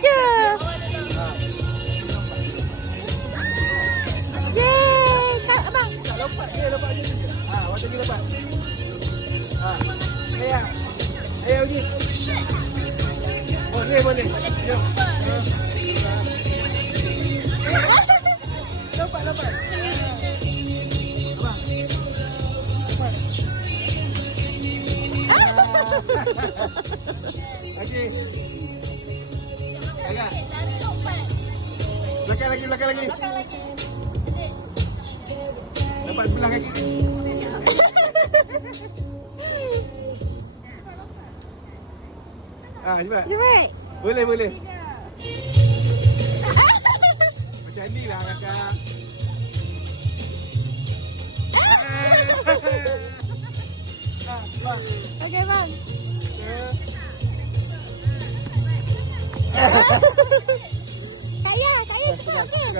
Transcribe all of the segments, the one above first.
je. Yeay, Kak abang. Lompat je. Waktu ni lompat. Ayah pergi. Boleh. Jom. Lompat. Abang. Lagi. Agak. Belakang lagi. Dapat sebelah kaki. Cepat. Boleh. Macam ni lah kakak. Okey bang. Kak Ya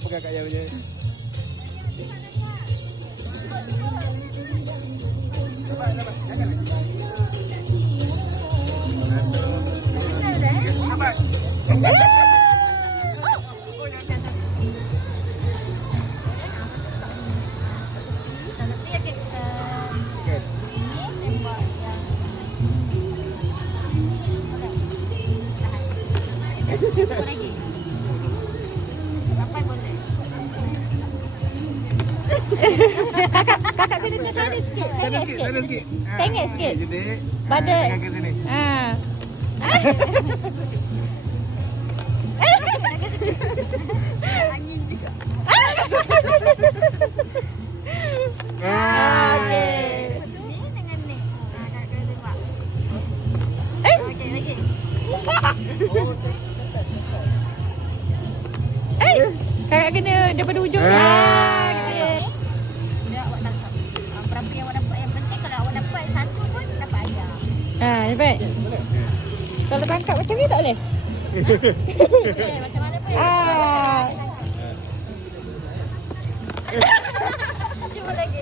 Pegang Kak Ya punya. Dapat. Jangan lagi. Lagi. Sampai boleh. Kakak kena ke sana sikit. Sana sikit. Tengok sikit. Jadi, Badan. tangan ke sini. Angin juga. Okey. Ni dengan ni. Kakak kena tembak. Okey, lagi. Kakak kena daripada ujung. Dia awak tangkap. Berapa yang awak dapat, yang penting kalau awak dapat satu pun dapat ajar. Cepat. Kalau tangkap macam ni tak boleh? Boleh, macam mana pun. Cuba lagi.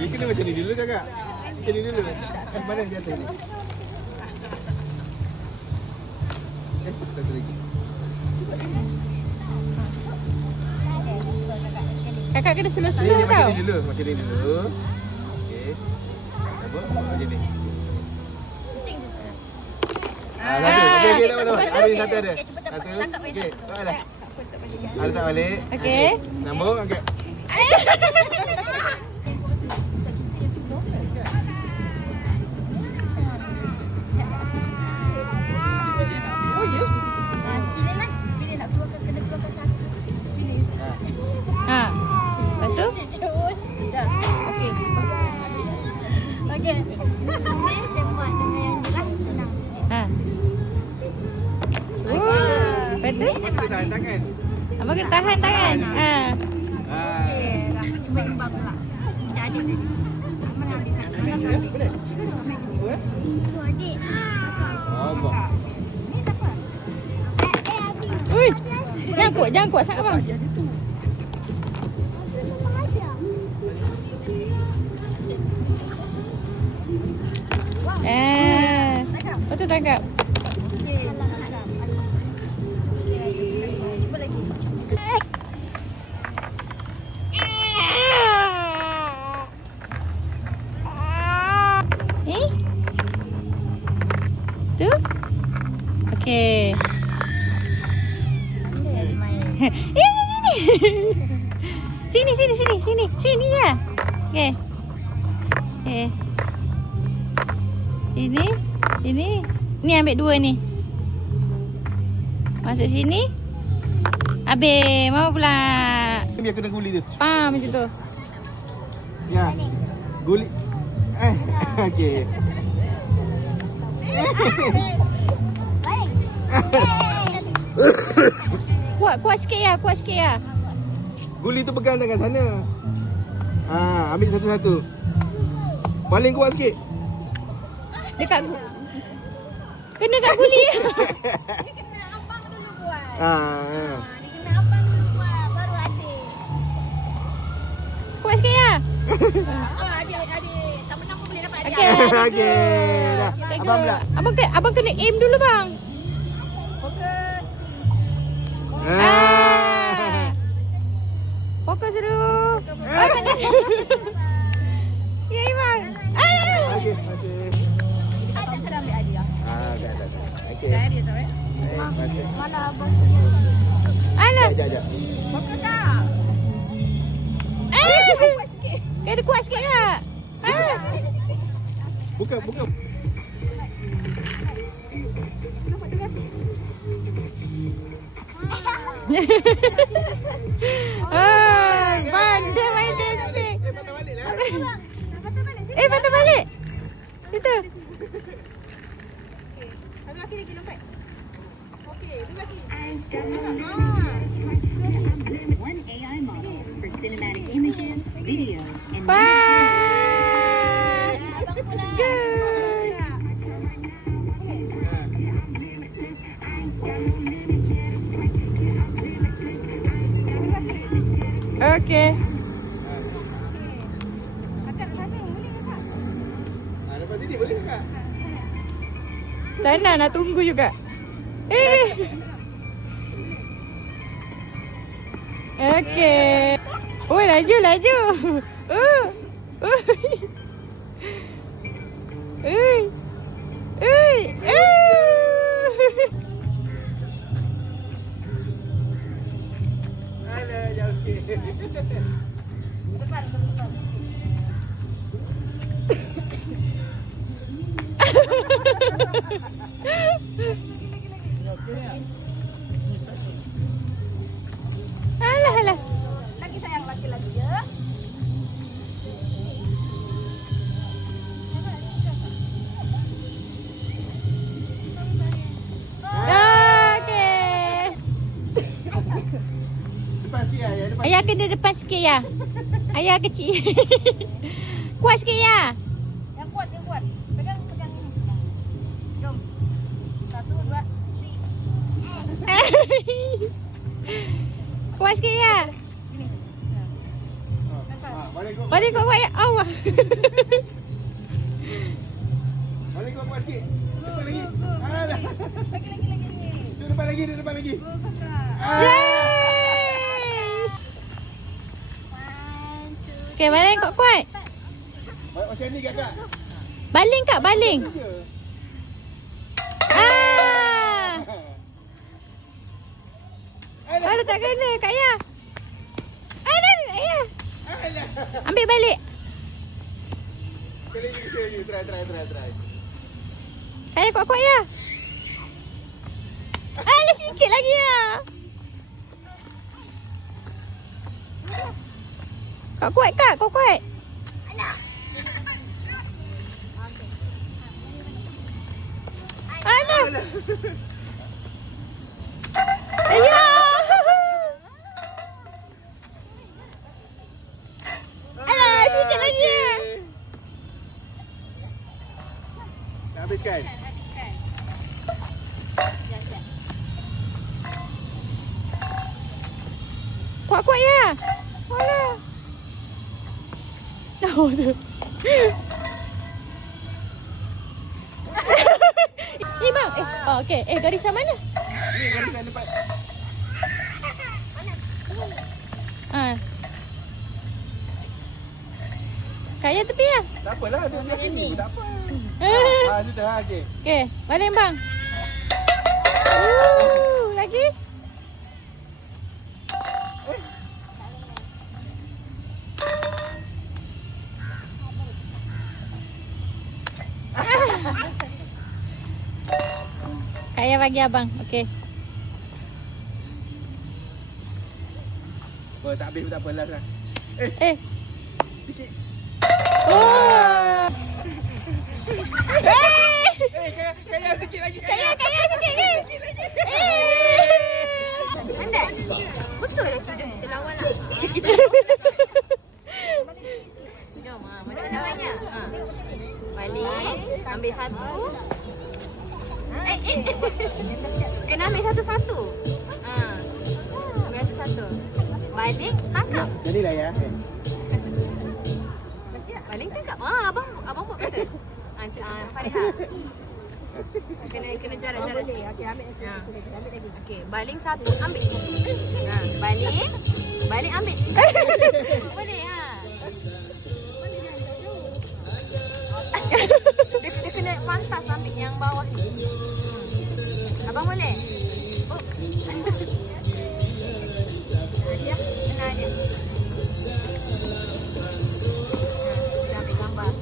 Dia kena macam ni dulu kakak. Macam ni dulu. Mana dia atas ni? Satu lagi. Kakak kena slow-slow tau. Macam ni dulu. Okey. Macam ni. Pusing je. Okey, dapat. Ada satu ada. Okey, cuba Satu. tangkap Okey, balik. tak ada. Ada tak balik. Okey. Sambung. Okey. Bila nak keluarkan, kena keluarkan satu. Lepas tu? Dah. Okey. Okey. Ni tembak dengan yang jelas senang sikit. Lepas tu? Kita tahan tangan. Abang kena tahan tangan. Okey, dah. Cuba imbang pula. Macam adik tadi. Mana adik nak? Tu adik. Abang. Ni siapa? Ui. Jangan kuat sangat bang. Lepas tu tangkap. Okey. Cuba lagi. Tu? Okey. Sini ya. Okey. Ini ambil dua ni. Masuk sini. Habis, mau pula. Biar kena guli tu. Macam tu. Ya. Guli. Okey. Kuat sikit ya. Guli tu pegang dekat sana. Ambil satu-satu. Paling kuat sikit. Dekat kena kat guli. Dia kena abang dulu buat. Dia kena abang dulu buat, baru adik. Kuat sikit ya. Adik. Sama-sama boleh dapat adik. Okey. Okey. Dah. Abang pula. Abang kena aim dulu bang. Fokus. Fokus dulu. Oh, tangan. Ya, Iman. Okey, okey. Ada kena ambil hadiah. Dah. Okey. Dah dia tahu Mana abang? Alah. Sekejap. Fokus tak? Kuat sikit. Kena kuat sikit tak? Buka. Pandai main tentik. Patah balik lah. Patah balik. Itu. Satu kaki lagi lompat. Okey, dua kaki. One AI model for cinematic images, video, and Pas. Good. Okay. Kakak nak sana, boleh ke tak? Lepas sini boleh tak? Tak nak tunggu juga. Okay. Oh, laju. Alah, jauh sikit. Depan. Alah. Lagi sayang lagi ya. Okay. Depan sikit ya, depan. Ayah kena depan sikit ya. Ayah kecil. Kuat sikit ya. Yang kuat. Pegang ini. Jom. 1, 2, 3. Kuat sikit ya. Gini. Balik kuat ya. Allah. Balik kuat sikit. Depan lagi. Alah. Lagi. Tu depan lagi. Go kakak. Yeay. Okay, baling kuat. Macam ni kakak. Baling kak, baling. Alah tak kena Kak Ya. Alah Ya. Alah. Ambil balik. Sekali lagi. Try. Saya kuat-kuat ya. Alah sikit lagi ya. Kak kuat Kak, kau kuat. Alah. Ya. Alah, sikit lagi ya. Dah habiskan? Kuat-kuat ya. Alah. Oh tu. Ni bang. Okey. Garisan mana? Ni garisan depan. Kaya tepi ya. Tak apalah, dia kat sini pun tak apa. Sudah, okey. Okey, balik bang. Lagi. Kaya bagi abang. Okey. Oh, tak habis pun tak apalah. Sikit. Oh. Kaya sikit lagi. Kaya sikit ni. Pandai? Betul lah. Jom kita lawan lah. Jom, macam mana mainnya? Balik, ambil satu. Kena ambil satu-satu. Ambil satu-satu. Balik, tangkap. Jadilah ya. Balik tangkap. Abang buat betul. Fariha. Kena jarak sikit. Okey, ambil lagi. Ambil lagi. Okey, baling satu, ambil satu. Baling. Baling ambil. Boleh ha. Dia kena pantas ambil yang bawah ni. Abang boleh? Oh. Dia kena dia. Kita ambil gambar.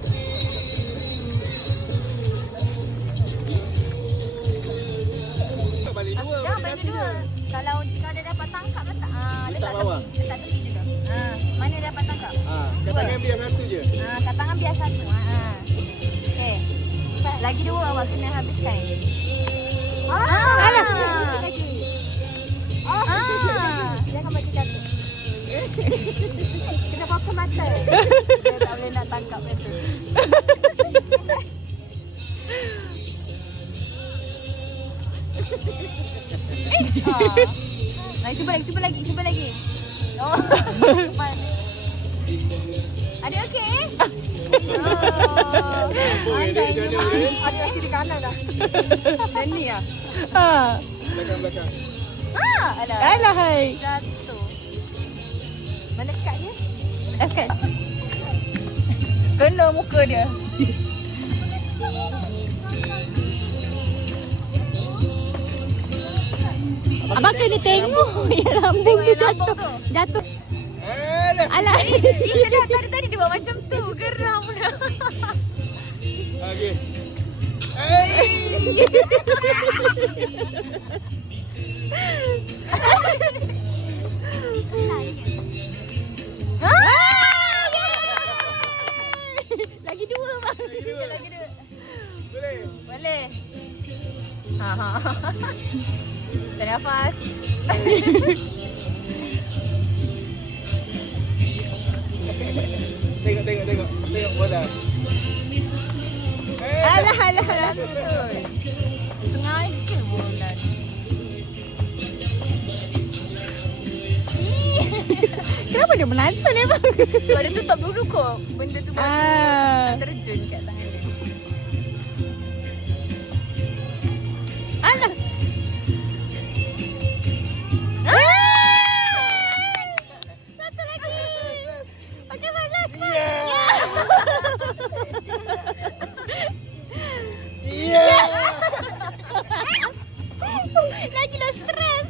Balik dua. Jangan bagi dua. Kalau dia dapat tangkap letak letak bawah. tepi, letak tepi dulu. Mana dapat tangkap? Kat tangan biar satu je. Kat tangan biar satu. Okey. Lagi dua awak kena habiskan. Alah. Lagi. Jangan bagi jatuh. Kena fokus mata. Dia tak boleh nak tangkap itu. Cuba lagi. Oh. Ada okey? Ada okey di kanan dah. Dan ni ah. Belakang. Alah hai. Jatuh. Mana kad dia? Kat. Kena muka dia. Abang kena tengok yang lambung tu jatuh. tu. Jatuh. Alah. Alah. Tadi dia buat macam tu. Geram dah. Okey. Lagi dua bang. Lagi dua. Boleh. Boleh. Tarik nafas. Tengok bola. Alah. Sengaja bulan. Kenapa dia menantun ni bang? Sebab dia tutup dulu kok. Benda tu baru terjun kat tangan dia. Alah. Satu lagi. Okey bang, last bang. Yeah. Lagilah stres.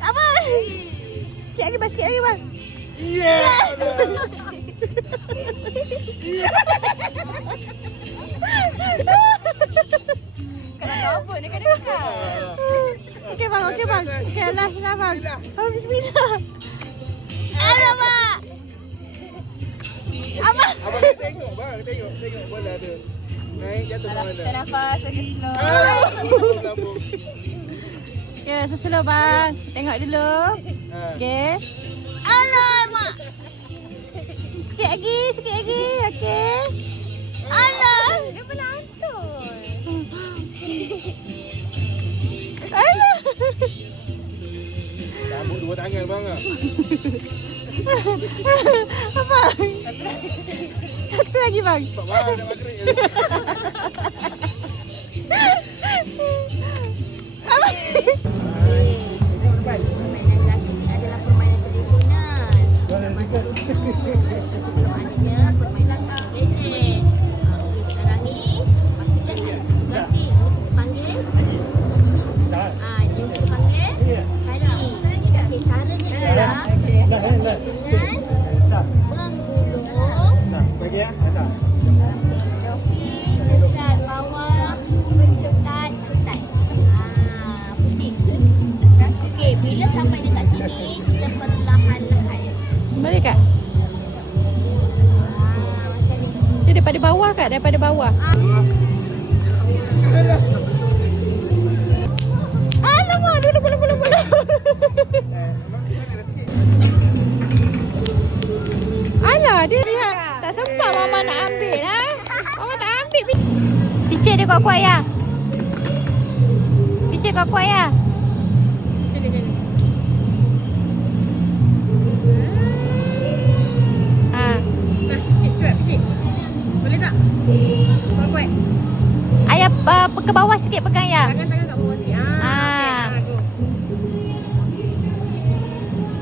Abang. Sikit lagi bang. Yeah. Kalau kabut dia kena dekat. Okey bang. Okey last bang. Oh bismillah. Alamak. Abang. Abang tengok bola tu. Naik jatuh ke mana? Tarik nafas lagi slow. Lambung. Okay, slow bang. Tengok dulu. Okay. Alamak. Sikit lagi. Okay. Alah. Dia melantun. Alah. Rambut dua tangan bang ah. Abang. Satu lagi bang. Pak bang nak maghrib. Permainan kaki ni adalah permainan tradisional. Sebelumnya permainan legend. Okey, sekarang ni pastikan ada satu gasing. Panggil. Dia panggil kali. Okey, caranya ialah dengan menggulung Bagi ya. Ada. Joki dekat bawah ketat. Pusing. Okey, bila sampai dekat sini kita perlahan-lahan. Boleh kak? Macam ni. Dia daripada bawah kak? Daripada bawah. Alamak, dulu. Alah, dia lihat. Tak sempat mama nak ambil lah. Mama nak ambil. Picit dia kuat-kuat ya. Picit kuat-kuat ya. Boleh tak? Kuat-kuat. Ayah ke bawah sikit pegang ya. Tangan kat bawah sikit. Ah. Okay, go.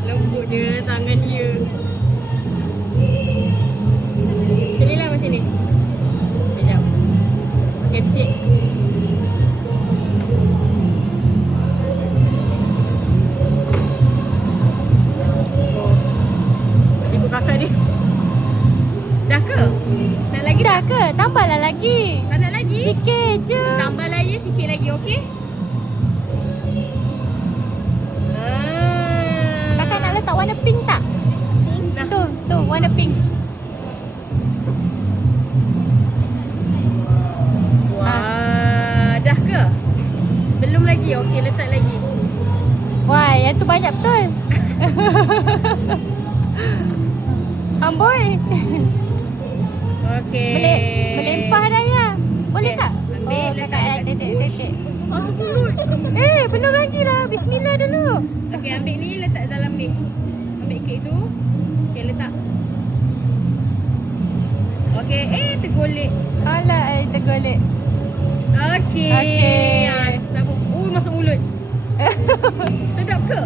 Lembut dia tangan dia. Sini lah macam ni. Sekejap. Okay, cik. Ibu kakak ni. Dah ke? Nak lagi Dah tak? ke? Tambahlah lagi. Tak nak lagi? Sikit je. Tambah lagi sikit lagi, okey? Kakak nak letak warna pink tak? Dah. Tu, warna pink. Wah, dah ke? Belum lagi, okey letak lagi. Wah, yang tu banyak betul. Amboi. Okey. Melempah dah ya. Boleh Okey, tak? ambil, letak kakak dekat tetek. Masuk mulut. Belum lagi lah. Bismillah dulu. Okey, ambil ni letak dalam ni. Ambil kek tu. Okey, letak. Okey, tergolek. Alah, tergolek. Okey. Okey. Masuk mulut. Sedap ke?